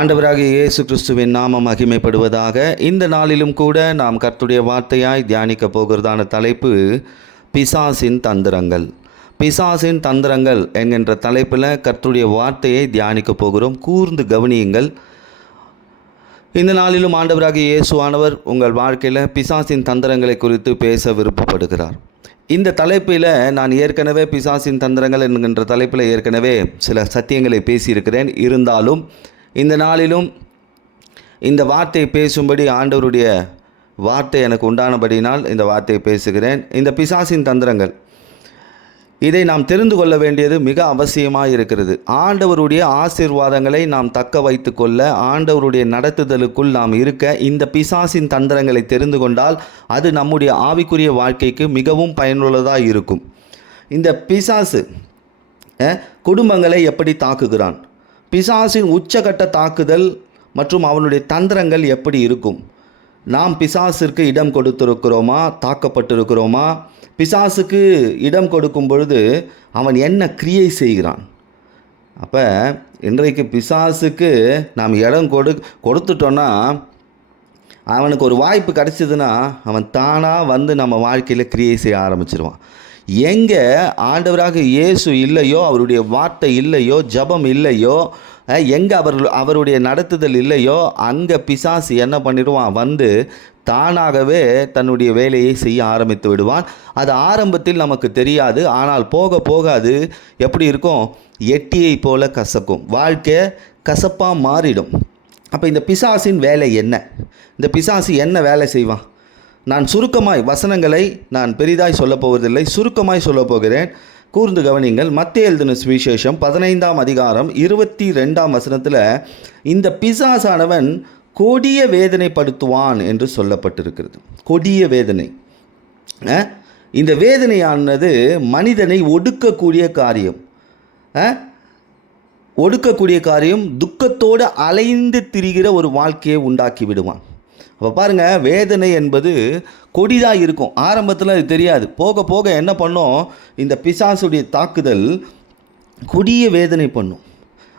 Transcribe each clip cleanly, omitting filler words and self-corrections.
ஆண்டவராகிய இயேசு கிறிஸ்துவின் நாமம் மகிமைப்படுவதாக. இந்த நாளிலும் கூட நாம் கர்த்தருடைய வார்த்தையாய் தியானிக்க போகிறதான தலைப்பு பிசாசின் தந்திரங்கள். பிசாசின் தந்திரங்கள் என்கின்ற தலைப்பில் கர்த்தருடைய வார்த்தையை தியானிக்க போகிறோம். கூர்ந்து கவனியுங்கள். இந்த நாளிலும் ஆண்டவராகிய இயேசுவானவர் உங்கள் வாழ்க்கையில் பிசாசின் தந்திரங்களை குறித்து பேச விருப்பப்படுகிறார். இந்த தலைப்பில் நான் ஏற்கனவே பிசாசின் தந்திரங்கள் என்கின்ற தலைப்பில் ஏற்கனவே சில சத்தியங்களை பேசியிருக்கிறேன். இருந்தாலும் இந்த நாளிலும் இந்த வார்த்தையை பேசும்படி ஆண்டவருடைய வார்த்தை எனக்கு உண்டானபடினால் இந்த வார்த்தையை பேசுகிறேன். இந்த பிசாசின் தந்திரங்கள், இதை நாம் தெரிந்து கொள்ள வேண்டியது மிக அவசியமாக இருக்கிறது. ஆண்டவருடைய ஆசீர்வாதங்களை நாம் தக்க வைத்து கொள்ள, ஆண்டவருடைய நடத்துதலுக்குள் நாம் இருக்க இந்த பிசாசின் தந்திரங்களை தெரிந்து கொண்டால் அது நம்முடைய ஆவிக்குரிய வாழ்க்கைக்கு மிகவும் பயனுள்ளதாக இருக்கும். இந்த பிசாசு குடும்பங்களை எப்படி தாக்குகிறான், பிசாசின் உச்சகட்ட தாக்குதல் மற்றும் அவனுடைய தந்திரங்கள் எப்படி இருக்கும், நாம் பிசாசிற்கு இடம் கொடுத்திருக்கிறோமா, தாக்கப்பட்டிருக்கிறோமா, பிசாசுக்கு இடம் கொடுக்கும் பொழுது அவன் என்ன கிரியை செய்கிறான். அப்போ இன்றைக்கு பிசாசுக்கு நாம் இடம் கொடுத்துட்டோன்னா, அவனுக்கு ஒரு வாய்ப்பு கிடைச்சிதுன்னா அவன் தானாக வந்து நம்ம வாழ்க்கையில் கிரியை செய்ய ஆரம்பிச்சிருவான். எங்கே ஆண்டவராக இயேசு இல்லையோ, அவருடைய வார்த்தை இல்லையோ, ஜபம் இல்லையோ, எங்கே அவருடைய நடத்துதல் இல்லையோ, அங்கே பிசாசு என்ன பண்ணிடுவான், வந்து தானாகவே தன்னுடைய வேலையை செய்ய ஆரம்பித்து விடுவான். அது ஆரம்பத்தில் நமக்கு தெரியாது. ஆனால் போக போக அது எப்படி இருக்கும், எட்டியை போல கசக்கும், வாழ்க்கை கசப்பாக மாறிடும். அப்போ இந்த பிசாசின் வேலை என்ன, இந்த பிசாசு என்ன வேலை செய்வான்? நான் சுருக்கமாய் வசனங்களை நான் பெரிதாய் சொல்லப் போவதில்லை, சுருக்கமாய் சொல்லப் போகிறேன். கூர்ந்து கவனிங்கள். மத்தேயு எழுதின சுவிசேஷம் 15ஆம் அதிகாரம் 22ஆம் வசனத்தில் இந்த பிசாசானவன் கொடிய வேதனைப்படுத்துவான் என்று சொல்லப்பட்டிருக்கிறது. கொடிய வேதனை. இந்த வேதனையானது மனிதனை ஒடுக்கக்கூடிய காரியம், துக்கத்தோடு அலைந்து திரிகிற ஒரு வாழ்க்கையை உண்டாக்கி விடுவான். அப்போ பாருங்கள், வேதனை என்பது கொடிதாக இருக்கும். ஆரம்பத்தில் அது தெரியாது. போக போக என்ன பண்ணும், இந்த பிசாசுடைய தாக்குதல் கொடிய வேதனை பண்ணும்.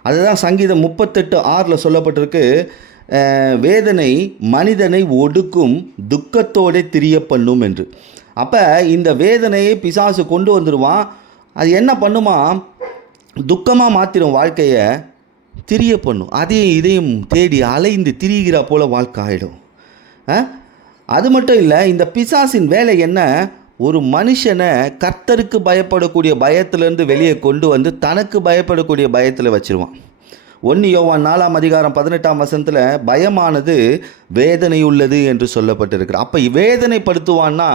அதுதான் சங்கீதம் 38:6 சொல்லப்பட்டிருக்கு, வேதனை மனிதனை ஒடுக்கும், துக்கத்தோடு திரிய பண்ணும் என்று. அப்போ இந்த வேதனையை பிசாசு கொண்டு வந்துடுவான். அது என்ன பண்ணுமா, துக்கமாக மாற்றிடும், வாழ்க்கையை திரிய பண்ணும். அதையும் இதையும் தேடி அலைந்து திரிகிற போல் வாழ்க்கை ஆகிடும். அது மட்டும் இல்லை, இந்த பிசாசின் வேலை என்ன, ஒரு மனுஷனை கர்த்தருக்கு பயப்படக்கூடிய பயத்திலேருந்து வெளியே கொண்டு வந்து தனக்கு பயப்படக்கூடிய பயத்தில் வச்சிருவான். 1 யோவான் 4ஆம் அதிகாரம் 18ஆம் வசனத்தில் பயமானது வேதனை உள்ளது என்று சொல்லப்பட்டிருக்கிற. அப்போ வேதனைப்படுத்துவான்னா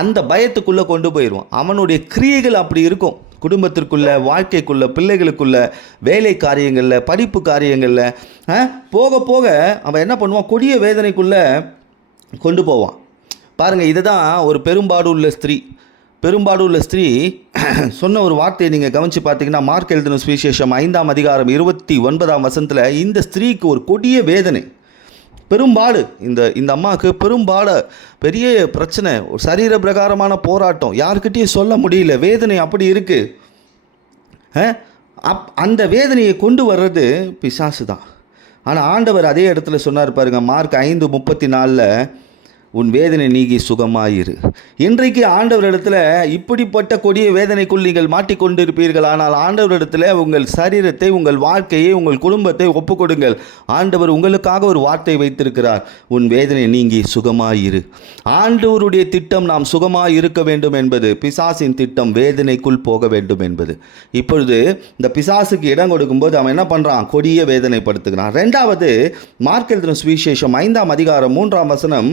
அந்த பயத்துக்குள்ளே கொண்டு போயிடுவான். அவனுடைய கிரியைகள் அப்படி இருக்கும். குடும்பத்திற்குள்ள, வாழ்க்கைக்குள்ள, பிள்ளைகளுக்குள்ள, வேலை காரியங்களில், படிப்பு காரியங்களில் போக போக அவன் என்ன பண்ணுவான், கொடிய வேதனைக்குள்ளே கொண்டு போவான். பாருங்கள், இதை தான் ஒரு பெரும்பாடு உள்ள ஸ்திரீ சொன்ன ஒரு வார்த்தையை நீங்கள் கவனித்து பார்த்தீங்கன்னா, மார்க் எழுதின சுவிசேஷம் 5ஆம் அதிகாரம் 29ஆம் வசனத்தில் இந்த ஸ்திரீக்கு ஒரு கொடிய வேதனை, பெரும்பாடு. இந்த அம்மாவுக்கு பெரும்பாடு, பெரிய பிரச்சனை, ஒரு சரீர பிரகாரமான போராட்டம், யாருக்கிட்டையும் சொல்ல முடியல, வேதனை அப்படி இருக்குது. அந்த வேதனையை கொண்டு வர்றது பிசாசு தான். ஆனால் ஆண்டவர் அதே இடத்துல சொன்னார் பாருங்கள், மார்க் 5:34, உன் வேதனை நீங்கி சுகமாயிரு. இன்றைக்கு ஆண்டவரிடத்தில் இப்படிப்பட்ட கொடிய வேதனைக்குள் நீங்கள் மாட்டிக்கொண்டிருப்பீர்கள். ஆனால் ஆண்டவரிடத்தில் உங்கள் சரீரத்தை, உங்கள் வாழ்க்கையை, உங்கள் குடும்பத்தை ஒப்புக்கொடுங்கள். ஆண்டவர் உங்களுக்காக ஒரு வார்த்தை வைத்திருக்கிறார், உன் வேதனை நீங்கி சுகமாயிரு. ஆண்டவருடைய திட்டம் நாம் சுகமாக இருக்க வேண்டும் என்பது, பிசாசின் திட்டம் வேதனைக்குள் போக வேண்டும் என்பது. இப்பொழுது இந்த பிசாசுக்கு இடம் கொடுக்கும்போது அவன் என்ன பண்ணுறான், கொடிய வேதனைப்படுத்துகிறான். 2வது, மார்க் எழுதின சுவிசேஷம் 5ஆம் அதிகாரம் 3ஆம் வசனம்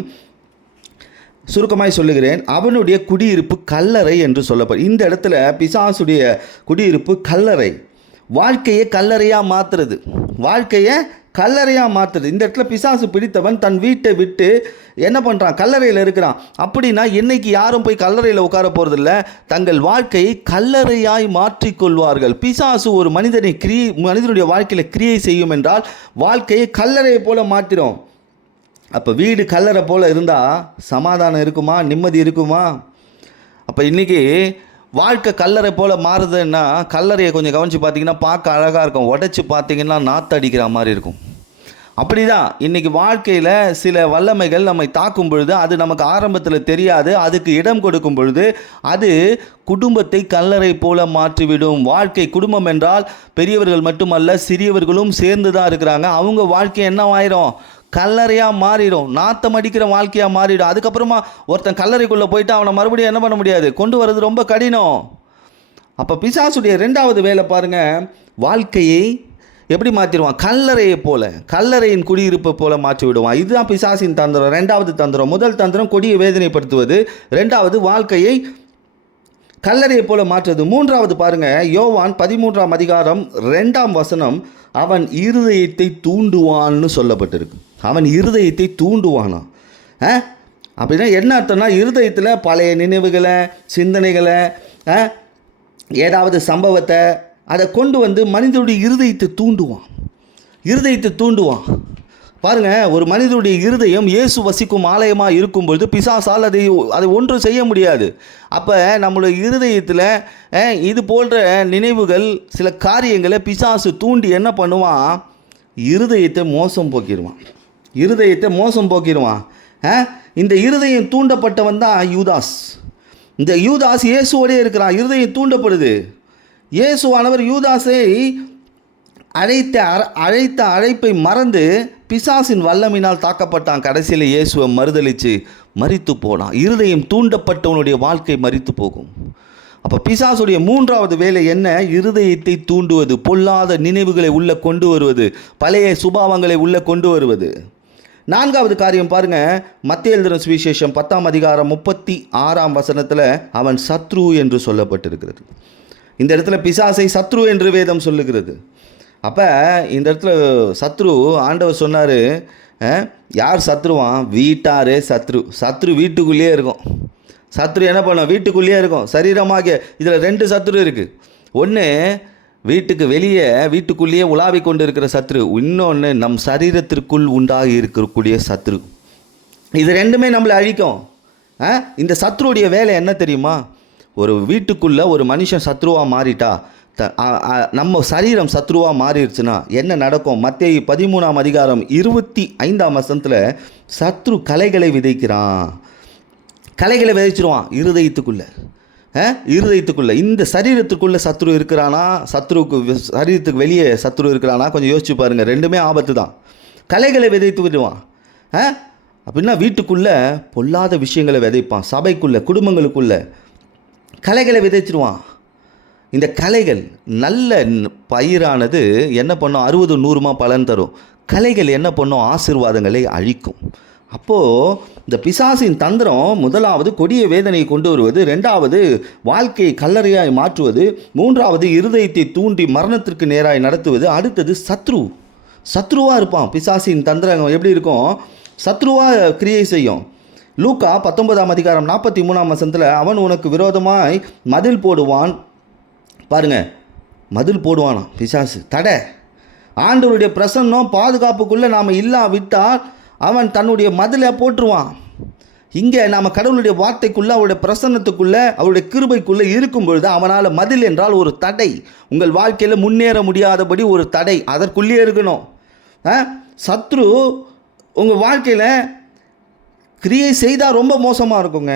சுருக்கமாய் சொல்லுகிறேன், அவனுடைய குடியிருப்பு கல்லறை என்று சொல்லப்படும். இந்த இடத்துல பிசாசுடைய குடியிருப்பு கல்லறை, வாழ்க்கையை கல்லறையாக மாற்றுறது, இந்த இடத்துல பிசாசு பிடித்தவன் தன் வீட்டை விட்டு என்ன பண்ணுறான், கல்லறையில் இருக்கிறான். அப்படின்னா இன்னைக்கு யாரும் போய் கல்லறையில் உட்கார போகிறதில்ல, தங்கள் வாழ்க்கையை கல்லறையாய் மாற்றிக்கொள்வார்கள். பிசாசு ஒரு மனிதனுடைய வாழ்க்கையில் கிரியை செய்யும் என்றால் வாழ்க்கையை கல்லறையை போல மாற்றிடும். அப்போ வீடு கல்லறை போல் இருந்தால் சமாதானம் இருக்குமா, நிம்மதி இருக்குமா? அப்போ இன்றைக்கி வாழ்க்கை கல்லறை போல் மாறுதுன்னா, கல்லறையை கொஞ்சம் கவனித்து பார்த்தீங்கன்னா பார்க்க அழகாக இருக்கும், உடைச்சி பார்த்தீங்கன்னா நாற்று அடிக்கிற மாதிரி இருக்கும். அப்படிதான் இன்னைக்கு வாழ்க்கையில் சில வல்லமைகள் நம்மை தாக்கும் பொழுது அது நமக்கு ஆரம்பத்தில் தெரியாது. அதுக்கு இடம் கொடுக்கும் பொழுது அது குடும்பத்தை கல்லறை போல மாற்றிவிடும். வாழ்க்கை குடும்பம் என்றால் பெரியவர்கள் மட்டுமல்ல, சிறியவர்களும் சேர்ந்து தான் இருக்கிறாங்க. அவங்க வாழ்க்கை என்னவாயிரும்? கல்லறையாக மாறிடும். நாத்தம் அடிக்கிற வாழ்க்கையாக மாறிடும். அதுக்கப்புறமா ஒருத்தன் கல்லறைக்குள்ளே போயிட்டு அவனை மறுபடியும் என்ன பண்ண முடியாது, கொண்டு வர்றது ரொம்ப கடினம். அப்போ பிசாசுடைய ரெண்டாவது வேலை பாருங்கள், வாழ்க்கையை எப்படி மாற்றிடுவான்? கல்லறையை போல, கல்லறையின் குடியிருப்பை போல மாற்றி விடுவான். இதுதான் பிசாசின் தந்திரம். ரெண்டாவது தந்திரம். முதல் தந்திரம் கொடிய வேதனைப்படுத்துவது, ரெண்டாவது வாழ்க்கையை கல்லறையை போல மாற்றுவது. மூன்றாவது பாருங்க, யோவான் 13ஆம் அதிகாரம் 2ஆம் வசனம், அவன் இருதயத்தை தூண்டுவான்னு சொல்லப்பட்டிருக்கு. அவன் இருதயத்தை தூண்டுவானா? அப்படின்னா என்ன அர்த்தம்னா, இருதயத்தில் பழைய நினைவுகளை, சிந்தனைகளை, ஏதாவது சம்பவத்தை அதை கொண்டு வந்து மனிதனுடைய இருதயத்தை தூண்டுவான். பாருங்கள், ஒரு மனிதனுடைய இருதயம் இயேசு வசிக்கும் ஆலயமாக இருக்கும்பொழுது பிசாசால் அதை ஒன்றும் செய்ய முடியாது. அப்போ நம்மளுடைய இருதயத்தில் இது போன்ற நினைவுகள், சில காரியங்களை பிசாசு தூண்டி என்ன பண்ணுவான்? இருதயத்தை மோசம் போக்கிடுவான். இந்த இருதயம் தூண்டப்பட்டவன் தான் யூதாஸ். இந்த யூதாஸ் இயேசுவோடே இருக்கிறான். இருதயம் தூண்டப்படுது. இயேசுவானவர் யூதாஸை அழைத்த அழைப்பை மறந்து பிசாசின் வல்லமினால் தாக்கப்பட்டான். கடைசியில் இயேசுவை மறுதலித்து மரித்து போனான். இருதயம் தூண்டப்பட்டவனுடைய வாழ்க்கை மரித்து போகும். அப்போ பிசாசுடைய மூன்றாவது வேலை என்ன? இருதயத்தை தூண்டுவது, பொல்லாத நினைவுகளை உள்ளே கொண்டு வருவது, பழைய சுபாவங்களை உள்ளே கொண்டு வருவது. நான்காவது காரியம் பாருங்க, மத்தேயு எழுதின சுவிசேஷம் 10ஆம் அதிகாரம் 36ஆம் வசனத்தில் அவன் சத்ரு என்று சொல்லப்பட்டிருக்கிறது. இந்த இடத்துல பிசாசை சத்ரு என்று வேதம் சொல்லுகிறது. அப்போ இந்த இடத்துல சத்ரு, ஆண்டவர் சொன்னார், யார் சத்ருவான்? வீட்டாரே சத்ரு வீட்டுக்குள்ளேயே இருக்கும். சத்ரு என்ன பண்ணும்? வீட்டுக்குள்ளேயே இருக்கும். சரீரமாக இதில் 2 சத்ரு இருக்குது. ஒன்று வீட்டுக்கு வெளியே, வீட்டுக்குள்ளேயே உலாவி கொண்டு இருக்கிற சத்ரு. இன்னொன்று நம் சரீரத்திற்குள் உண்டாகி இருக்கக்கூடிய சத்ரு. இது ரெண்டுமே நம்மளை அழிக்கும். இந்த சத்ருடைய வேலை என்ன தெரியுமா? ஒரு வீட்டுக்குள்ளே ஒரு மனுஷன் சத்ருவாக மாறிட்டா, நம்ம சரீரம் சத்ருவாக மாறிடுச்சுன்னா என்ன நடக்கும்? மத்தேயு 13ஆம் அதிகாரம் 25ஆம் வசனத்தில் சத்ரு களைகளை விதைக்கிறான். களைகளை விதைச்சிருவான் இருதயத்துக்குள்ளே. இந்த சரீரத்துக்குள்ளே சத்ரு இருக்கிறானா, சரீரத்துக்கு வெளியே சத்ரு இருக்கிறானா? கொஞ்சம் யோசிச்சு பாருங்கள். ரெண்டுமே ஆபத்து தான். களைகளை விதைத்து விடுவான். அப்படின்னா வீட்டுக்குள்ளே பொல்லாத விஷயங்களை விதைப்பான். சபைக்குள்ளே, குடும்பங்களுக்குள்ளே களைகளை விதைச்சிருவான். இந்த களைகள், நல்ல பயிரானது என்ன பண்ணும்? 60-100 பலன் தரும். களைகள் என்ன பண்ணும்? ஆசீர்வாதங்களை அழிக்கும். அப்போது இந்த பிசாசின் தந்திரம், முதலாவது கொடிய வேதனையை கொண்டு வருவது, ரெண்டாவது வாழ்க்கையை கல்லறையாய் மாற்றுவது, மூன்றாவது இருதயத்தை தூண்டி மரணத்திற்கு நேராய் நடத்துவது, அடுத்தது சத்ருவாக இருப்பான். பிசாசின் தந்திரம் எப்படி இருக்கும்? சத்ருவாக கிரியை செய்யும். லூக்கா 19ஆம் அதிகாரம் 43ஆம் வசனத்தில் அவன் உனக்கு விரோதமாய் மதில் போடுவான். பாருங்க, மதில் போடுவானா பிசாசு, தடை. ஆண்டவருடைய பிரசன்னம் பாதுகாப்புக்குள்ளே நாம் இல்லாவிட்டால் அவன் தன்னுடைய மதிலை போட்டுருவான். இங்கே நாம் கடவுளுடைய வார்த்தைக்குள்ளே, அவருடைய பிரசன்னத்துக்குள்ளே, அவருடைய கிருபைக்குள்ளே இருக்கும் பொழுது அவனால் மதில் என்றால் ஒரு தடை. உங்கள் வாழ்க்கையில் முன்னேற முடியாதபடி ஒரு தடை, அதற்குள்ளே இருக்கணும். சத்ரு உங்கள் வாழ்க்கையில் கிரியை செய்தால் ரொம்ப மோசமாக இருக்குங்க.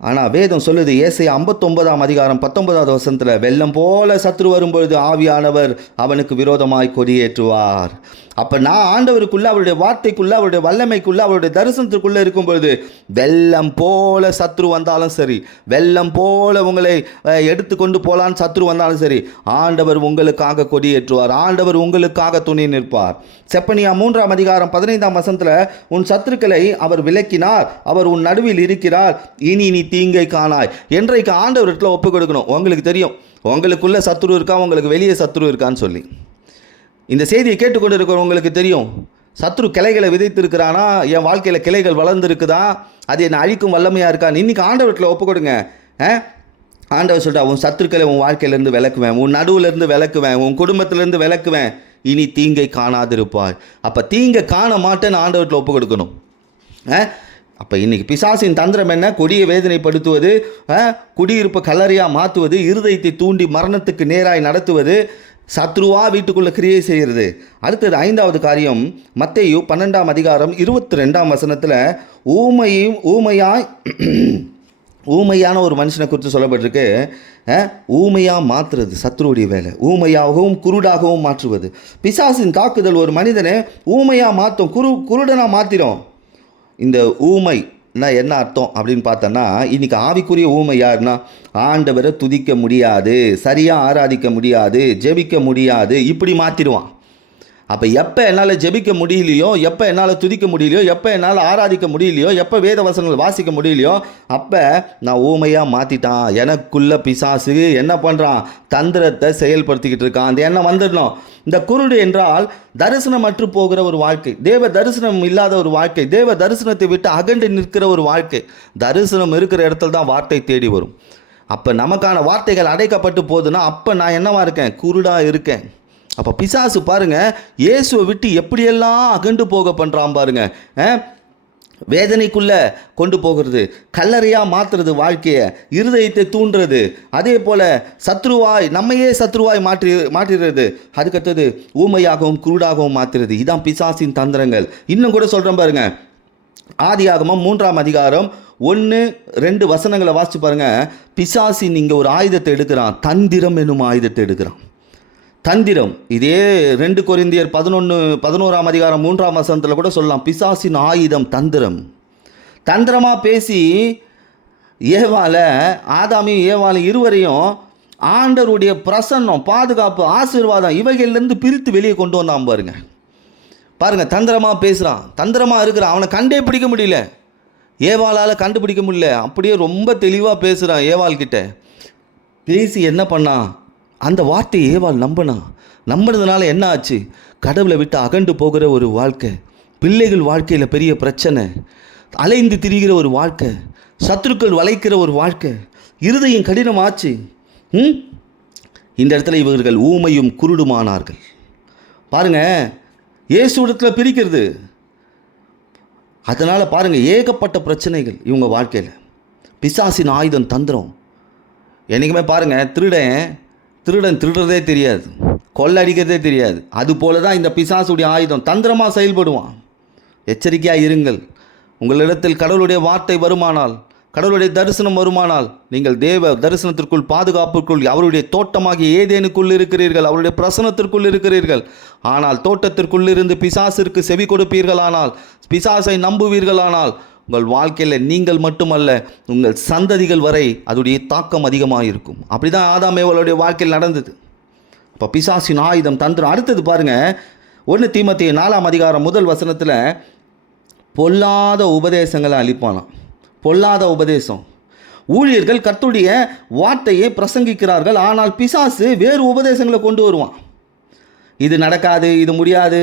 ஆனால் வேதம் சொல்லுது, ஏசாயா 59ஆம் அதிகாரம் 19ஆவது வசனத்தில், வெள்ளம் போல சத்ரு வரும்பொழுது ஆவியானவர் அவனுக்கு விரோதமாய் கொடியேற்றுவார். அப்போ நான் ஆண்டவருக்குள்ளே, அவருடைய வார்த்தைக்குள்ளே, அவருடைய வல்லமைக்குள்ளே, அவருடைய தரிசனத்துக்குள்ளே இருக்கும் பொழுது வெள்ளம் போல சத்ரு வந்தாலும் சரி, வெள்ளம் போல உங்களை எடுத்துக்கொண்டு போகலான்னு சத்ரு வந்தாலும் சரி, ஆண்டவர் உங்களுக்காக கொடியேற்றுவார். ஆண்டவர் உங்களுக்காக துணை நிற்பார். செப்பனியா 3ஆம் அதிகாரம் 15ஆம் வசனத்தில், உன் சத்துருக்களை அவர் விலக்கினார், அவர் உன் நடுவில் இருக்கிறார், இனி நீ தீங்கை காணாய். என்றைக்கு ஆண்டவரிடத்தில் ஒப்பு கொடுக்கணும். உங்களுக்கு தெரியும் உங்களுக்குள்ள சத்ரு இருக்கா, உங்களுக்கு வெளியே சத்ரு இருக்கான்னு சொல்லி. இந்த செய்தியை கேட்டுக்கொண்டு இருக்கிறவங்களுக்கு தெரியும், சத்ரு கிளைகளை விதைத்திருக்கிறானா, என் வாழ்க்கையில் கிளைகள் வளர்ந்துருக்குதா, அது என்னை அழிக்கும் வல்லமையாக இருக்கான்னு இன்றைக்கி ஆண்டவரிடத்தில் ஒப்பு கொடுங்க. ஆண்டவர் சொல்லிட்டா, உன் சத்துருக்களை உன் வாழ்க்கையிலேருந்து விளக்குவேன், உன் நடுவிலேருந்து விளக்குவேன், உன் குடும்பத்திலேருந்து விளக்குவேன், இனி தீங்கை காணாதிருப்பாய். அப்போ தீங்கை காண மாட்டேன்னு ஆண்டவரிடத்தில் ஒப்பு கொடுக்கணும். அப்போ இன்றைக்கி பிசாசின் தந்திரம் என்ன? கொடிய வேதனைப்படுத்துவது, குடியிருப்பு கல்லறையாக மாற்றுவது, இருதயத்தை தூண்டி மரணத்துக்கு நேராய் நடத்துவது, சத்ருவா வீட்டுக்குள்ளே கிரியை செய்கிறது. அடுத்தது 5வது காரியம், மத்தேயு 12ஆம் அதிகாரம் 22ஆம் வசனத்தில் ஊமையான ஒரு மனுஷனை குறித்து சொல்லப்பட்டிருக்கு. ஊமையாக மாற்றுறது சத்ருவுடைய வேலை. ஊமையாகவும் குருடாகவும் மாற்றுவது. பிசாசின் தாக்குதல் ஒரு மனிதனை ஊமையாக மாற்றும், குருடனாக மாற்றிடும். இந்த ஊமைனா என்ன அர்த்தம் அப்படின்னு பார்த்தோன்னா, இன்றைக்கி ஆவிக்குரிய ஊமை யாருன்னா, ஆண்டவரை துதிக்க முடியாது, சரியாக ஆராதிக்க முடியாது, ஜெபிக்க முடியாது, இப்படி மாற்றிடுவான். அப்போ எப்போ என்னால் ஜெபிக்க முடியலையோ, எப்போ என்னால் துதிக்க முடியலையோ, எப்போ என்னால் ஆராதிக்க முடியலையோ, எப்போ வேத வசனங்கள் வாசிக்க முடியலையோ, அப்போ நான் ஊமையாக மாற்றிட்டான். எனக்குள்ள பிசாசு என்ன பண்ணுறான், தந்திரத்தை செயல்படுத்திக்கிட்டு இருக்கான். அந்த எண்ணம் வந்துடணும். இந்த குருடு என்றால் தரிசனமற்று போகிற ஒரு வாழ்க்கை, தேவ தரிசனம் இல்லாத ஒரு வாழ்க்கை, தேவ தரிசனத்தை விட்டு அகண்டு நிற்கிற ஒரு வாழ்க்கை. தரிசனம் இருக்கிற இடத்துல தான் வார்த்தை தேடி வரும். அப்போ நமக்கான வார்த்தைகள் அடைக்கப்பட்டு போகுதுன்னா, அப்போ நான் என்னவா இருக்கேன், குருடாக இருக்கேன். அப்போ பிசாசு பாருங்கள், இயேசுவை விட்டு எப்படியெல்லாம் அகண்டு போக பண்ணுறான் பாருங்கள். வேதனைக்குள்ளே கொண்டு போகிறது, கல்லறையாக மாற்றுறது, வாழ்க்கையை இருதயத்தை தூண்டுறது, அதே போல் நம்மையே சத்ருவாய் மாற்றிடுறது, அதுக்கடுத்தது ஊமையாகவும் குருடாகவும் மாற்றுறது. இதான் பிசாசின் தந்திரங்கள். இன்னும் கூட சொல்கிறேன் பாருங்க, ஆதியாகமம் 3ஆம் அதிகாரம் 1-2 வசனங்களை வாசிச்சு பாருங்கள். பிசாசின் இங்கே ஒரு ஆயுதத்தை எடுக்கிறான், தந்திரம் என்னும் ஆயுதத்தை எடுக்கிறான். தந்திரம், இதே 2 கொரிந்தியர் 11ஆம் அதிகாரம் 3ஆம் வசனத்தில் கூட சொல்லலாம். பிசாசின் ஆயுதம் தந்திரம். தந்திரமாக பேசி ஆதாமையும் ஏவாளையும் இருவரையும் ஆண்டவருடைய பிரசன்னம், பாதுகாப்பு, ஆசீர்வாதம் இவைகளிலிருந்து பிரித்து வெளியே கொண்டு வந்தான் பாருங்க. தந்திரமாக பேசுகிறான், தந்திரமாக இருக்கிறான். அவனை கண்டே பிடிக்க முடியல, ஏவாளால் கண்டுபிடிக்க முடியல. அப்படியே ரொம்ப தெளிவாக பேசுகிறான். ஏவாள்கிட்ட பேசி என்ன பண்ணான், அந்த வார்த்தையை ஏவாள் நம்பினதுனால என்ன ஆச்சு, கடவுளை விட்டு அகண்டு போகிற ஒரு வாழ்க்கை, பிள்ளைகள் வாழ்க்கையில் பெரிய பிரச்சனை, அலைந்து திரிகிற ஒரு வாழ்க்கை, சத்துருக்கள் வளைக்கிற ஒரு வாழ்க்கை, இருதயம் கடினமாச்சு. இந்த இடத்துல இவர்கள் ஊமையும் குருடுமானார்கள். பாருங்கள், இயேசு இடத்துல பிரிக்கிறது. அதனால் பாருங்கள், ஏகப்பட்ட பிரச்சனைகள் இவங்க வாழ்க்கையில். பிசாசின் ஆயுதம் தந்திரம். என்றைக்குமே பாருங்கள், திருடன் திருடுறதே தெரியாது, கொள்ளடிக்கிறதே தெரியாது. அதுபோல தான் இந்த பிசாசுடைய ஆயுதம், தந்திரமாக செயல்படுவான். எச்சரிக்கையாக இருங்கள். உங்களிடத்தில் கடவுளுடைய வார்த்தை வருமானால், கடவுளுடைய தரிசனம் வருமானால், நீங்கள் தேவ தரிசனத்திற்குள், பாதுகாப்புக்குள், அவருடைய தோட்டமாகிய ஏதேனுக்குள் இருக்கிறீர்கள், அவருடைய பிரசனத்திற்குள் இருக்கிறீர்கள். ஆனால் தோட்டத்திற்குள்ளிருந்து பிசாசிற்கு செவி கொடுப்பீர்களானால், பிசாசை நம்புவீர்களானால், உங்கள் வாழ்க்கையில் நீங்கள் மட்டுமல்ல, உங்கள் சந்ததிகள் வரை அதோடைய தாக்கம் அதிகமாக இருக்கும். அப்படி தான் ஆதாம் ஏவாளுடைய வாழ்க்கையில் நடந்தது. இப்போ பிசாசின் ஆயுதம் தந்திரம். அடுத்தது பாருங்கள், 1 தீமோத்தேயு 4ஆம் அதிகாரம் 1 வசனத்தில் பொல்லாத உபதேசங்களை அளிப்பானாம். பொல்லாத உபதேசம். ஊழியர்கள் கர்த்தருடைய வார்த்தையை பிரசங்கிக்கிறார்கள், ஆனால் பிசாசு வேறு உபதேசங்களை கொண்டு வருவான். இது நடக்காது, இது முடியாது,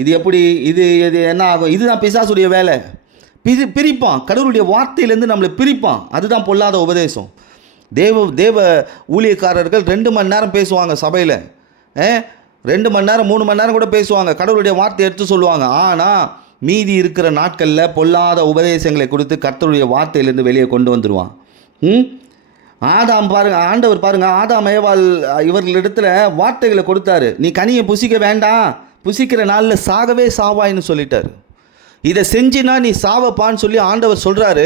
இது எப்படி, இது என்ன ஆகும், இதுதான் பிசாசுடைய வேலை. பிரிப்பான், கடவுளுடைய வார்த்தையிலேருந்து நம்மளை பிரிப்பான். அதுதான் பொல்லாத உபதேசம். தேவ ஊழியக்காரர்கள் 2 மணி நேரம் பேசுவாங்க சபையில், 2 மணி நேரம் 3 மணி நேரம் கூட பேசுவாங்க, கடவுளுடைய வார்த்தை எடுத்து சொல்லுவாங்க. ஆனால் மீதி இருக்கிற நாட்களில் பொல்லாத உபதேசங்களை கொடுத்து கர்த்தருடைய வார்த்தையிலேருந்து வெளியே கொண்டு வந்துடுவான். ஆண்டவர் பாருங்க, ஆதாம் ஏவாள் இவர்களிடத்தில் வார்த்தைகளை கொடுத்தாரு. நீ கனியை புசிக்க வேண்டாம், புசிக்கிற நாளில் சாகவே சாவாயின்னு சொல்லிட்டார். இதை செஞ்சினா நீ சாவப்பான்னு சொல்லி ஆண்டவர் சொல்கிறாரு.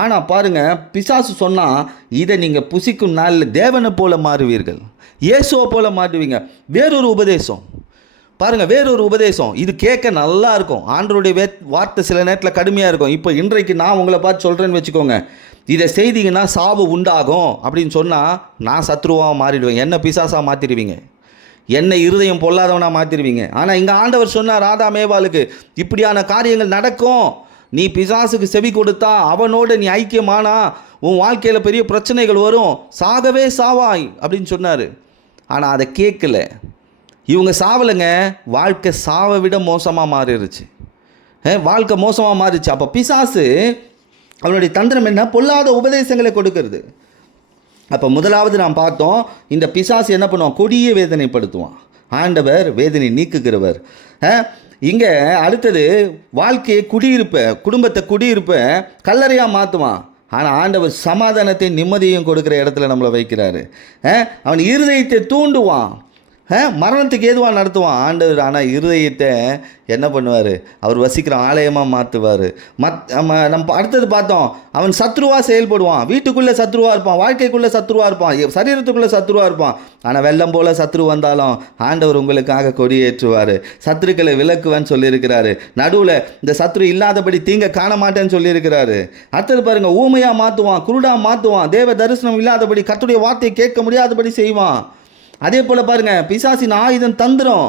ஆனால் பாருங்கள், பிசாசு சொன்னால் இதை நீங்கள் புசிக்கும் நாளில் தேவனை போல மாறுவீர்கள், இயேசுவை போல மாறுவீங்க. வேறொரு உபதேசம் பாருங்கள், வேறொரு உபதேசம். இது கேட்க நல்லா இருக்கும். ஆண்டவருடைய வார்த்தை சில நேரத்தில் கடுமையாக இருக்கும். இப்போ இன்றைக்கு நான் உங்களை பார்த்து சொல்கிறேன்னு வச்சுக்கோங்க, இதை செய்தீங்கன்னா சாவு உண்டாகும் அப்படின்னு சொன்னால் நான் சத்ருவாக மாறிடுவேன், என்ன பிசாசாக மாற்றிடுவீங்க, என்னை இருதயம் பொல்லாதவனாக மாற்றிடுவீங்க. ஆனால் இங்கே ஆண்டவர் சொன்னார் ஆதாம் ஏவாளுக்கு, இப்படியான காரியங்கள் நடக்கும், நீ பிசாசுக்கு செவி கொடுத்தா, அவனோட நீ ஐக்கியமானா உன் வாழ்க்கையில் பெரிய பிரச்சனைகள் வரும், சாகவே சாவாய் அப்படின்னு சொன்னார். ஆனால் அதை கேட்கல இவங்க. சாவலைங்க, வாழ்க்கை சாவை விட மோசமாக மாறிடுச்சு. வாழ்க்கை மோசமாக மாறிடுச்சு. அப்போ பிசாசு அவனுடைய தந்திரம் என்ன, பொல்லாத உபதேசங்களை கொடுக்கறது. அப்போ முதலாவது நாம் பார்த்தோம், இந்த பிசாசு என்ன பண்ணுவான், கொடிய வேதனைப்படுத்துவான். ஆண்டவர் வேதனை நீக்குகிறவர். இங்கே அடுத்தது வாழ்க்கையை குடும்பத்தை குடியிருப்ப கல்லறையாக மாற்றுவான். ஆனால் ஆண்டவர் சமாதானத்தை நிம்மதியும் கொடுக்குற இடத்துல நம்மளை வைக்கிறாரு. அவன் இருதயத்தை தூண்டுவான். மரணத்துக்கு ஏதுவாக நடத்துவான் ஆண்டவர். ஆனால் இருதயத்தை என்ன பண்ணுவார்? அவர் வசிக்கிற ஆலயமாக மாற்றுவார். நம்ம அடுத்தது பார்த்தோம், அவன் சத்ருவாக செயல்படுவான். வீட்டுக்குள்ளே சத்ருவாக இருப்பான், வாழ்க்கைக்குள்ளே சத்ருவாக இருப்பான், சரீரத்துக்குள்ளே சத்ருவாக இருப்பான். ஆனால் வெள்ளம் போல் சத்ரு வந்தாலும் ஆண்டவர் உங்களுக்காக கொடியேற்றுவார். சத்துருக்களை விலக்குவேன்னு சொல்லியிருக்கிறாரு. நடுவில் இந்த சத்ரு இல்லாதபடி தீங்க காண மாட்டேன்னு சொல்லியிருக்கிறாரு. அடுத்தது பாருங்கள், ஊமையாக மாற்றுவான், குருடாக மாற்றுவான், தேவ தரிசனம் இல்லாதபடி கர்த்தருடைய வார்த்தையை கேட்க முடியாதபடி செய்வான். அதே போல் பாருங்கள், பிசாசின் ஆயுதம் தந்திரம்.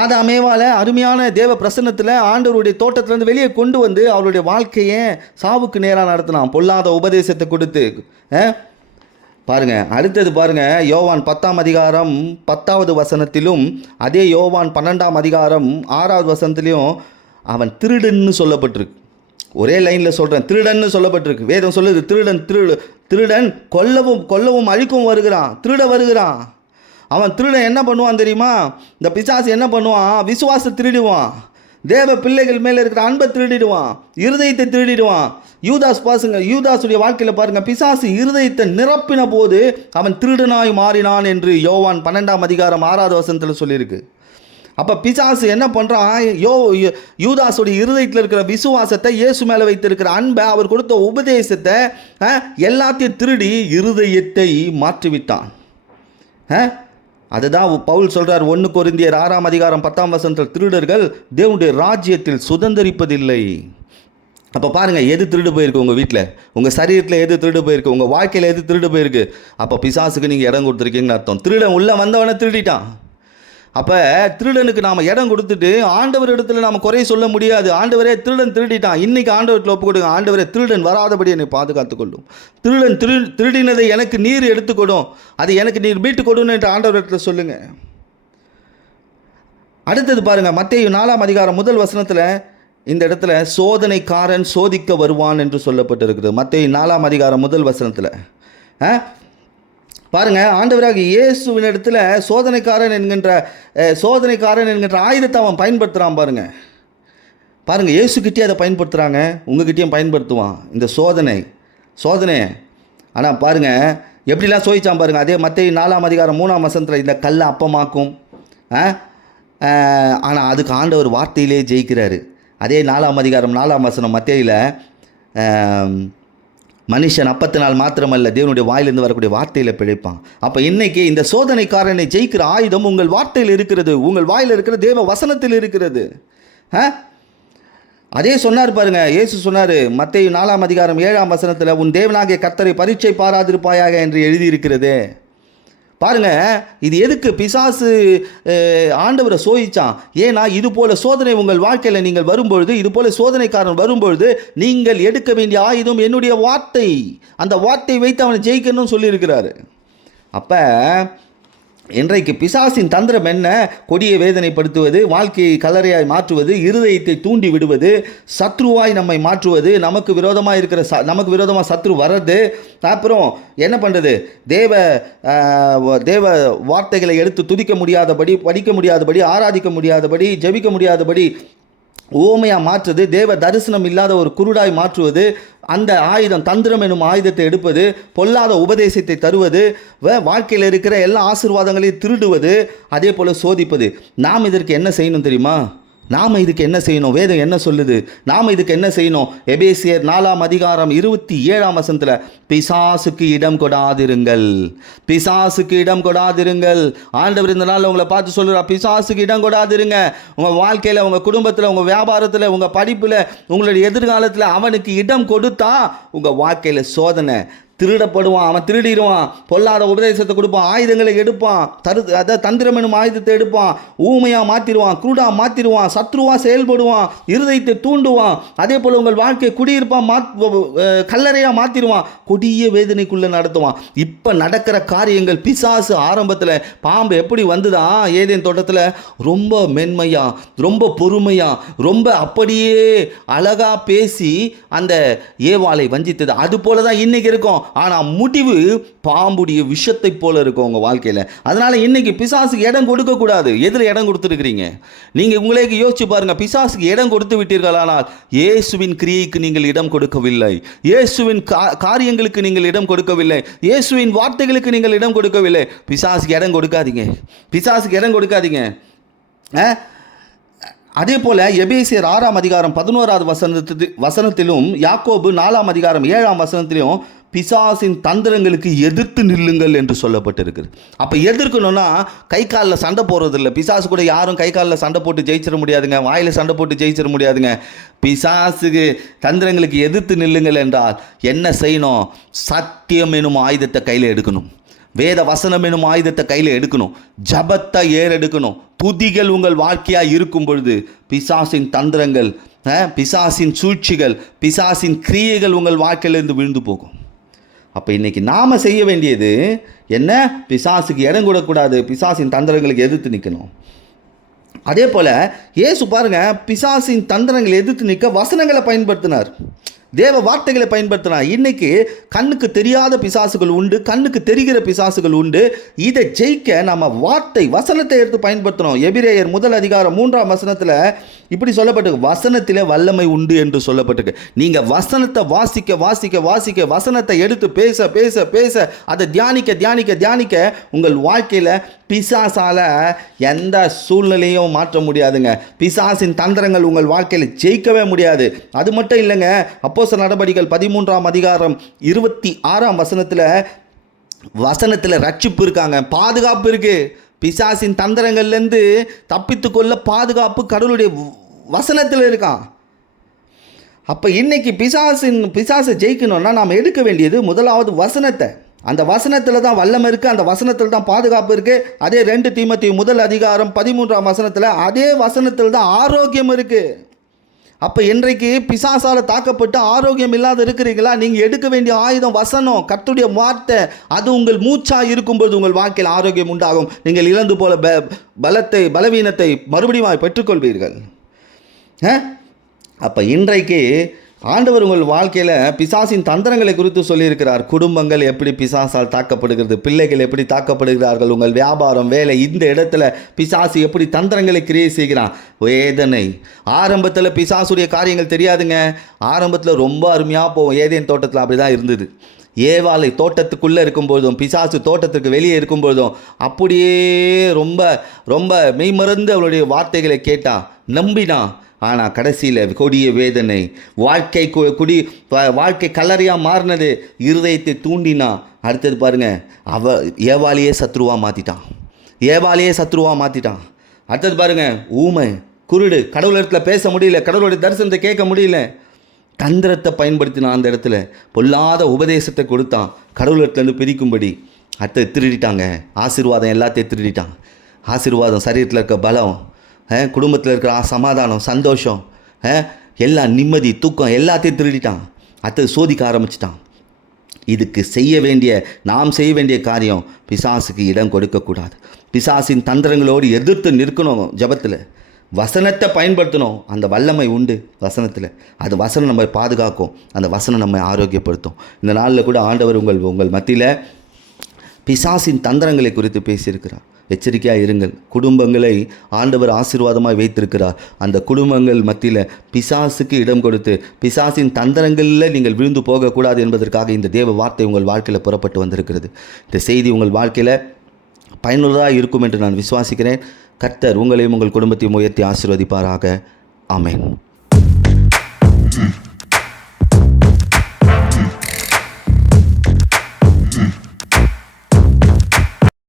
ஆதாமேவால் அருமையான தேவ பிரசன்னத்தில் ஆண்டவருடைய தோட்டத்திலேருந்து வெளியே கொண்டு வந்து அவருடைய வாழ்க்கையை சாவுக்கு நேராக நடத்தினான், பொல்லாத உபதேசத்தை கொடுத்து. பாருங்கள், அடுத்தது பாருங்கள், யோவான் 10ஆம் அதிகாரம் 10வது வசனத்திலும் அதே யோவான் 12ஆம் அதிகாரம் 6வது வசனத்திலையும் அவன் திருடன்னு சொல்லப்பட்டிருக்கு. ஒரே லைனில் சொல்கிறேன், திருடன்னு சொல்லப்பட்டிருக்கு. வேதம் சொல்லுது, திருடன் கொல்லவும் அழிக்கவும் வருகிறான், திருட வருகிறான். அவன் திருடன் என்ன பண்ணுவான் தெரியுமா? இந்த பிசாசு என்ன பண்ணுவான்? விசுவாசத்தை திருடிடுவான், தேவ பிள்ளைகள் மேலே இருக்கிற அன்பை திருடிடுவான், இருதயத்தை திருடிடுவான். யூதாசுடைய வாழ்க்கையில் பாருங்கள், பிசாசு இருதயத்தை நிரப்பின போது அவன் திருடனாய் மாறினான் என்று யோவான் 12ஆம் அதிகாரம் 6வது வசனத்தில் சொல்லியிருக்கு. அப்போ பிசாசு என்ன பண்ணுறான்? யூதாசுடைய இருதயத்தில் இருக்கிற விசுவாசத்தை, இயேசு மேலே வைத்திருக்கிற அன்பை, அவர் கொடுத்த உபதேசத்தை எல்லாத்தையும் திருடி இருதயத்தை மாற்றிவிட்டான். அதுதான் பவுல் சொல்கிறார் 1 கொரிந்தியர் 6ஆம் அதிகாரம் 10ஆம் வசனத்தில், திருடர்கள் தேவனுடைய ராஜ்யத்தில் சுதந்தரிப்பதில்லை. அப்போ பாருங்கள், எது திருடு போயிருக்கு உங்கள் வீட்டில், உங்கள் சரீரத்தில் எது திருடு போயிருக்கு, உங்கள் வாழ்க்கையில் எது திருடு போயிருக்கு? அப்போ பிசாசுக்கு நீங்கள் இடம் கொடுத்துருக்கீங்கன்னு அர்த்தம். திருடன் உள்ளே வந்தவனை திருடிட்டான். அப்போ திருடனுக்கு நாம் இடம் கொடுத்துட்டு ஆண்டவர் இடத்துல நாம் குறை சொல்ல முடியாது. ஆண்டவரே திருடன் திருடிட்டான், இன்றைக்கி ஆண்டவர்கிட்ட ஒப்பு கொடுங்க. ஆண்டவரே திருடன் வராதபடி என்னை பாதுகாத்துக்கொள்ளும், திருடினதை எனக்கு நீர் எடுத்துக்கொடும், அதை எனக்கு நீர் மீட்டு கொடுன்னு என்று ஆண்டவரிடத்தில் சொல்லுங்கள். அடுத்தது பாருங்கள், மத்தேயு 4ஆம் அதிகாரம் 1 வசனத்தில் இந்த இடத்துல சோதனைக்காரன் சோதிக்க வருவான் என்று சொல்லப்பட்டிருக்குது. மத்தேயு 4ஆம் அதிகாரம் 1 வசனத்தில் பாருங்கள், ஆண்டவராக இயேசுவின் இடத்துல சோதனைக்காரன் என்கின்ற ஆயுதத்தை அவன் பயன்படுத்துகிறான். பாருங்கள், இயேசுக்கிட்டே அதை பயன்படுத்துகிறாங்க, உங்ககிட்டயும் பயன்படுத்துவான் இந்த சோதனை. ஆனால் பாருங்கள் எப்படிலாம் சோதிச்சான் பாருங்கள். அதே மத்தேயு 4ஆம் அதிகாரம் 3ஆம் வசனத்தில் இந்த கல்லை அப்பமாக்கும். ஆனால் அதுக்கு ஆண்டவர் வார்த்தையிலே ஜெயிக்கிறாரு. அதே 4ஆம் அதிகாரம் 4ஆம் வசனம் மத்தேயுல, மனுஷன் அப்பத்தினால் மாத்திரமல்ல தேவனுடைய வாயிலிருந்து வரக்கூடிய வார்த்தையில் பிழைப்பான். அப்போ இன்றைக்கி இந்த சோதனைக்காரனை ஜெயிக்கிற ஆயுதம் உங்கள் வார்த்தையில் இருக்கிறது, உங்கள் வாயில் இருக்கிற தேவ வசனத்தில் இருக்கிறது. அதே சொன்னார் பாருங்கள், இயேசு சொன்னார் மத்தேயு 4ஆம் அதிகாரம் 7ஆம் வசனத்தில், உன் தேவனாகிய கர்த்தரை பரீட்சை பாராதிருப்பாயாக என்று எழுதியிருக்கிறது. பாருங்கள், இது எதுக்கு பிசாசு ஆண்டவரை சோதிச்சான்? ஏன்னா இது போல் சோதனை உங்கள் வாழ்க்கையில் நீங்கள் வரும்பொழுது, இது போல் சோதனைக்காரன் வரும்பொழுது நீங்கள் எடுக்க வேண்டிய ஆயுதம் என்னுடைய வார்த்தை. அந்த வார்த்தை வைத்து அவனை ஜெயிக்கணும்னு சொல்லியிருக்கிறாரு. அப்போ இன்றைக்கு பிசாசின் தந்திரம் என்ன? கொடிய வேதனைப்படுத்துவது, வாழ்க்கையை கலரையாய் மாற்றுவது, இருதயத்தை தூண்டி விடுவது, சத்ருவாய் நம்மை மாற்றுவது, நமக்கு விரோதமாக சத்ரு வர்றது. அப்புறம் என்ன பண்ணுறது? தேவ வார்த்தைகளை எடுத்து துதிக்க முடியாதபடி, படிக்க முடியாதபடி, ஆராதிக்க முடியாதபடி, ஜெபிக்க முடியாதபடி ஊமையாக மாற்றுவது, தேவ தரிசனம் இல்லாத ஒரு குருடாய் மாற்றுவது, அந்த ஆயுதம் தந்திரம் எனும் ஆயுதத்தை எடுப்பது, பொல்லாத உபதேசத்தை தருவது, வாழ்க்கையில் இருக்கிற எல்லா ஆசீர்வாதங்களையும் திருடுவது, அதே போல் சோதிப்பது. நாம் இதற்கு என்ன செய்யணும் தெரியுமா? நாம் இதுக்கு என்ன செய்யணும்? வேதம் என்ன சொல்லுது? நாம் இதுக்கு என்ன செய்யணும்? எபேசியர் 4ஆம் அதிகாரம் 27ஆம் வசனத்தில், பிசாசுக்கு இடம் கொடாதிருங்கள், பிசாசுக்கு இடம் கொடாதிருங்கள். ஆண்டவர் இந்த நாளில் உங்களை பார்த்து சொல்லுறார், பிசாசுக்கு இடம் கொடாதிருங்க. உங்கள் வாழ்க்கையில், உங்கள் குடும்பத்தில், உங்கள் வியாபாரத்தில், உங்கள் படிப்பில், உங்களுடைய எதிர்காலத்தில் அவனுக்கு இடம் கொடுத்தா உங்கள் வாழ்க்கையில் சோதனை. திருடப்படுவான், அவன் திருடிடுவான், பொல்லாத உபதேசத்தை கொடுப்பான், ஆயுதங்களை எடுப்பான், தந்திரம் எனும் ஆயுதத்தை எடுப்பான், ஊமையாக மாற்றிடுவான், குருடாக மாற்றிடுவான், சத்ருவாக செயல்படுவான், இருதயத்தை தூண்டுவான். அதே போல் உங்கள் வாழ்க்கை குடியிருப்பான், கல்லறையாக மாற்றிடுவான், கொடிய வேதனைக்குள்ளே நடத்துவான். இப்போ நடக்கிற காரியங்கள், பிசாசு ஆரம்பத்தில் பாம்பு எப்படி வந்துதான் ஏதேன் தோட்டத்தில் ரொம்ப மென்மையாக, ரொம்ப பொறுமையாக, ரொம்ப அப்படியே அழகாக பேசி அந்த ஏவாளை வஞ்சித்தது. அது போல தான் இன்றைக்கி இருக்கும். ஆனால் முடிவு பாம்புடைய விஷத்தை போல இருக்கும் உங்கள் வாழ்க்கையில். அதனால் இன்றைக்கி பிசாசுக்கு இடம் கொடுக்கக்கூடாது. எதில் இடம் கொடுத்துருக்கிறீங்க? நீங்கள் உங்களே யோசிச்சு பாருங்கள். பிசாசுக்கு இடம் கொடுத்து விட்டீர்களானால் இயேசுவின் கிரியைக்கு நீங்கள் இடம் கொடுக்கவில்லை, இயேசுவின் காரியங்களுக்கு நீங்கள் இடம் கொடுக்கவில்லை, இயேசுவின் வார்த்தைகளுக்கு நீங்கள் இடம் கொடுக்கவில்லை. பிசாசுக்கு இடம் கொடுக்காதீங்க, பிசாசுக்கு இடம் கொடுக்காதீங்க. அதே போல் எபேசியர் 6ஆம் அதிகாரம் 11வது வசனத்திலும் யாக்கோபு 4ஆம் அதிகாரம் 7ஆம் வசனத்திலும் பிசாசின் தந்திரங்களுக்கு எதிர்த்து நில்லுங்கள் என்று சொல்லப்பட்டிருக்குது. அப்போ எதிர்க்கணும்னா கை காலில் சண்டை போடுறதில்ல. பிசாசு கூட யாரும் கை காலில் சண்டை போட்டு ஜெயிச்சிட முடியாதுங்க, வாயில் சண்டை போட்டு ஜெயிச்சிட முடியாதுங்க. பிசாசுக்கு தந்திரங்களுக்கு எதிர்த்து நில்லுங்கள் என்றால் என்ன செய்யணும்? சத்தியம் எனும் ஆயுதத்தை கையில் எடுக்கணும், வேத வசனம் எனும் ஆயுதத்தை கையில் எடுக்கணும், ஜபத்தை ஏறெடுக்கணும். துதிகள் உங்கள் வாழ்க்கையாக இருக்கும் பொழுது பிசாசின் தந்திரங்கள், பிசாசின் சூழ்ச்சிகள், பிசாசின் கிரியைகள் உங்கள் வாழ்க்கையிலிருந்து விழுந்து போகும். அப்போ இன்றைக்கி நாம் செய்ய வேண்டியது என்ன? பிசாசுக்கு இடம் கொடுக்கக்கூடாது, பிசாசின் தந்திரங்களுக்கு எதிர்த்து நிற்கணும். அதே போல் இயேசு பாருங்கள், பிசாசின் தந்திரங்களை எதிர்த்து நிற்க வசனங்களை பயன்படுத்தினார், தேவ வார்த்தைகளை பயன்படுத்தினார். இன்னைக்கு கண்ணுக்கு தெரியாத பிசாசுகள் உண்டு, கண்ணுக்கு தெரிகிற பிசாசுகள் உண்டு. இதை ஜெயிக்க நம்ம வசனத்தை எடுத்து பயன்படுத்தணும். எபிரேயர் 1 அதிகாரம் 3ஆம் வசனத்தில் இப்படி சொல்லப்பட்டிருக்கு, வசனத்திலே வல்லமை உண்டு என்று சொல்லப்பட்டிருக்கு. நீங்கள் வசனத்தை வாசிக்க வாசிக்க வாசிக்க, வசனத்தை எடுத்து பேச பேச பேச, அதை தியானிக்க தியானிக்க தியானிக்க உங்கள் வாழ்க்கையில் பிசாசால் எந்த சூழ்நிலையும் மாற்ற முடியாதுங்க. பிசாசின் தந்திரங்கள் உங்கள் வாழ்க்கையில் ஜெயிக்கவே முடியாது. அது மட்டும் இல்லைங்க, அப்போஸ்தலர் நடபடிகள் 13ஆம் அதிகாரம் 26ஆம் வசனத்தில் ரட்சிப்பு இருக்காங்க, பாதுகாப்பு இருக்குது. பிசாசின் தந்திரங்கள்லேருந்து தப்பித்து கொள்ள பாதுகாப்பு கடவுளுடைய வசனத்தில் இருக்கான். அப்போ இன்னைக்கு பிசாசை ஜெயிக்கணும்னா நாம் எடுக்க வேண்டியது முதலாவது வசனத்தை. அந்த வசனத்தில் தான் வல்லமை இருக்குது, அந்த வசனத்தில் தான் பாதுகாப்பு இருக்குது. அதே 2 தீமோத்தேயு 1 அதிகாரம் 13ஆம் வசனத்தில் அதே வசனத்தில் தான் ஆரோக்கியம் இருக்குது. அப்போ இன்றைக்கு பிசாசால் தாக்கப்பட்டு ஆரோக்கியம் இல்லாத இருக்கிறீங்களா? நீங்கள் எடுக்க வேண்டிய ஆயுதம் வசனம், கர்த்தருடைய வார்த்தை. அது உங்கள் மூச்சாக இருக்கும்போது உங்கள் வாழ்க்கையில் ஆரோக்கியம் உண்டாகும். நீங்கள் இழந்து போல பலவீனத்தை மறுபடியும் பெற்றுக்கொள்வீர்கள். அப்போ இன்றைக்கு ஆண்டவர் உங்கள் வாழ்க்கையில் பிசாசின் தந்திரங்களை குறித்து சொல்லியிருக்கிறார். குடும்பங்கள் எப்படி பிசாசால் தாக்கப்படுகிறது, பிள்ளைகள் எப்படி தாக்கப்படுகிறார்கள், உங்கள் வியாபாரம், வேலை, இந்த இடத்துல பிசாசு எப்படி தந்திரங்களை கிரியை செய்கிறான். வேதனை ஆரம்பத்தில் பிசாசுடைய காரியங்கள் தெரியாதுங்க. ஆரம்பத்தில் ரொம்ப அருமையாக போகும். ஏதேன் தோட்டத்தில் அப்படி தான் இருந்தது. ஏவாளை தோட்டத்துக்குள்ளே இருக்கும்போதும், பிசாசு தோட்டத்துக்கு வெளியே இருக்கும்போதும் அப்படியே ரொம்ப ரொம்ப மெய்மறந்து அவளுடைய வார்த்தைகளை கேட்டான், நம்பினான். ஆனால் கடைசியில் கொடிய வேதனை, வாழ்க்கை கல்லறையாக மாறினது, இருதயத்தை தூண்டினா. அடுத்தது பாருங்கள், ஏவாளையே சத்ருவாக மாற்றிட்டான். அடுத்தது பாருங்கள், ஊமை, குருடு, கடவுள் இடத்துல பேச முடியல, கடவுளுடைய தரிசனத்தை கேட்க முடியல. தந்திரத்தை பயன்படுத்தினான். அந்த இடத்துல பொல்லாத உபதேசத்தை கொடுத்தான், கடவுள் இடத்துலேருந்து பிரிக்கும்படி. அடுத்தது திருடிட்டாங்க, ஆசீர்வாதம் எல்லாத்தையும் திருடிட்டான். ஆசீர்வாதம், சரீரத்தில் இருக்க பலம், குடும்பத்தில் இருக்கிற சமாதானம், சந்தோஷம், எல்லாம் நிம்மதி, தூக்கம் எல்லாத்தையும் திருடிட்டான். அடுத்தது சோதிக்க ஆரம்பிச்சிட்டான். இதுக்கு நாம் செய்ய வேண்டிய காரியம், பிசாசுக்கு இடம் கொடுக்கக்கூடாது. பிசாசின் தந்திரங்களோடு எதிர்த்து நிற்கணும். ஜபத்தில் வசனத்தை பயன்படுத்தணும். அந்த வல்லமை உண்டு வசனத்தில். அது வசனம் நம்ம பாதுகாக்கும், அந்த வசனம் நம்ம ஆரோக்கியப்படுத்தும். இந்த நாளில் கூட ஆண்டவர் உங்கள் மத்தியில் பிசாசின் தந்திரங்களை குறித்து பேசியிருக்கிறார். எச்சரிக்கையாக இருங்கள். குடும்பங்களை ஆண்டவர் ஆசீர்வாதமாக வைத்திருக்கிறார். அந்த குடும்பங்கள் மத்தியில் பிசாசுக்கு இடம் கொடுத்து பிசாசின் தந்திரங்களில் நீங்கள் விழுந்து போகக்கூடாது என்பதற்காக இந்த தேவ வார்த்தை உங்கள் வாழ்க்கையில் புறப்பட்டு வந்திருக்கிறது. இந்த செய்தி உங்கள் வாழ்க்கையில் பயனுள்ளதாக இருக்கும் என்று நான் விசுவாசிக்கிறேன். கர்த்தர் உங்களையும் உங்கள் குடும்பத்தையும் உயர்த்தி ஆசீர்வதிப்பாராக. ஆமென்.